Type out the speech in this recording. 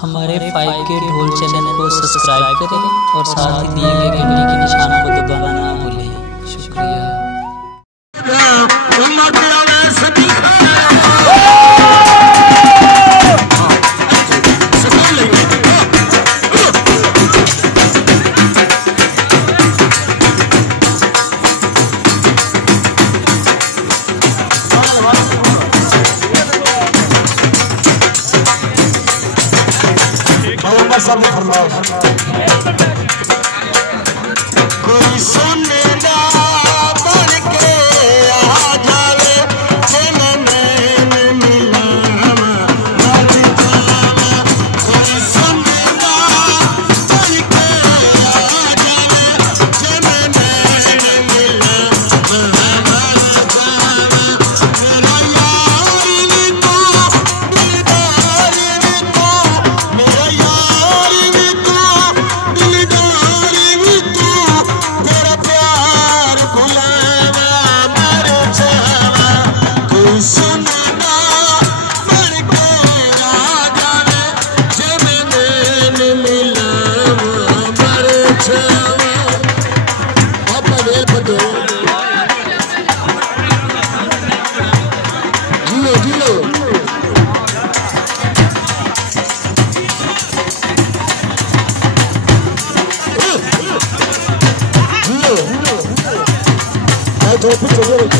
हमारे 5K ढोल channel को सब्सक्राइब करें और साथ ही दिए गए घंटी के निशान को दबाना ना भूलें। शुक्रिया। कोई सोने दा बन के आ जावे चलन मिलावा आज जावा। कोई सोने दा बन के आ जावे चलन मिलावा आज जावा। मेरा यार भी तू दिलदार भी तू, मेरा यार भी तू दिलदार भी तू, तेरा प्यार भुलावा मर जावा। कोई सुनना बन के आ जावे जब मिलावा मर जावा। पापा वेल पटो जियो जियो तो पीछे